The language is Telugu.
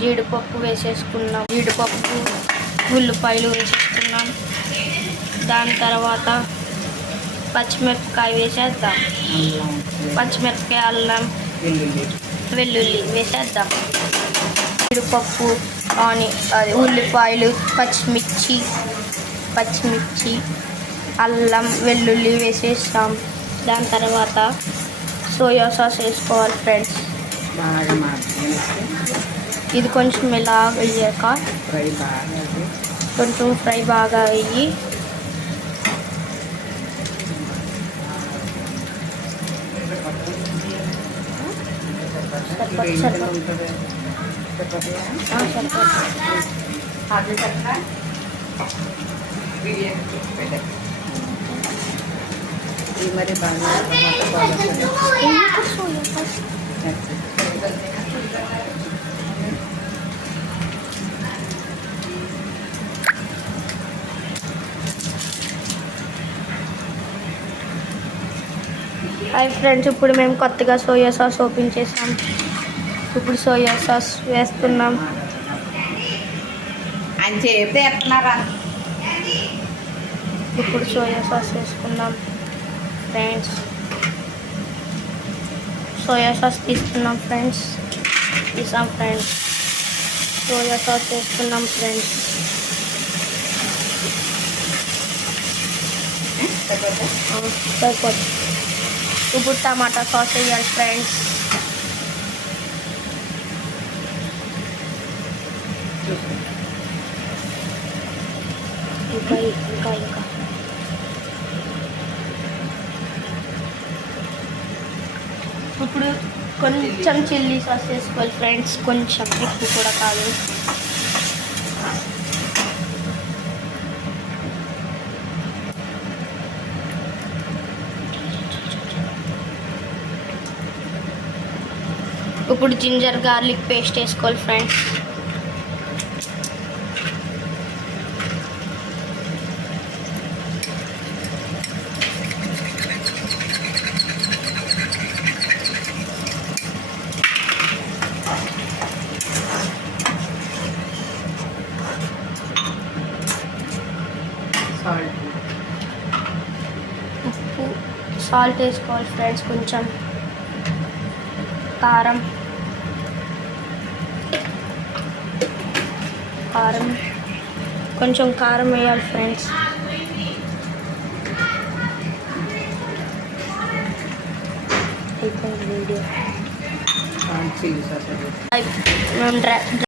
జీడిపప్పు వేసేసుకున్నాం. జీడిపప్పు ఉల్లిపాయలు వేసేసుకున్నాం. దాని తర్వాత పచ్చిమిరపకాయ వేసేద్దాం. పచ్చిమిరపకాయ, అల్లం, వెల్లుల్లి వేసేద్దాం. జీడిపప్పు, ఉల్లిపాయలు, పచ్చిమిర్చి, అల్లం, వెల్లుల్లి వేసేస్తాం. దాని తర్వాత సోయా సాస్ వేసుకోవాలి ఫ్రెండ్స్. ఇది కొంచెం ఇలా వేయాక కొంచెం ఫ్రై బాగా అయ్యి మరి బాగా హాయ్ ఫ్రెండ్స్, ఇప్పుడు మేము కొత్తగా సోయా సాస్ ఓపెన్ చేసాం. ఇప్పుడు సోయా సాస్ వేస్తున్నాం. అని చెప్తే ఎత్తున్నారా? ఇప్పుడు సోయా సాస్ వేసుకున్నాం ఫ్రెండ్స్. సోయా సాస్ తీస్తున్నాం ఫ్రెండ్స్. సోయా సాస్ వేసుకున్నాం ఫ్రెండ్స్. సరిపోతుంది. ఇప్పుడు టమాటా సాస్ వేయాలి ఫ్రెండ్స్. ఇంకా ఇప్పుడు కొంచెం చిల్లీ సాస్ వేసుకోవాలి ఫ్రెండ్స్. కొంచెం, ఎక్కువ కూడా కాదు. ఇప్పుడు జింజర్ గార్లిక్ పేస్ట్ వేసుకోవాలి ఫ్రెండ్స్. ఉప్పు, సాల్ట్ వేసుకోవాలి ఫ్రెండ్స్. కొంచెం కారం, కొంచెం కారం వేయాలి ఫ్రెండ్స్. అయిపోయింది వీడియో. మేము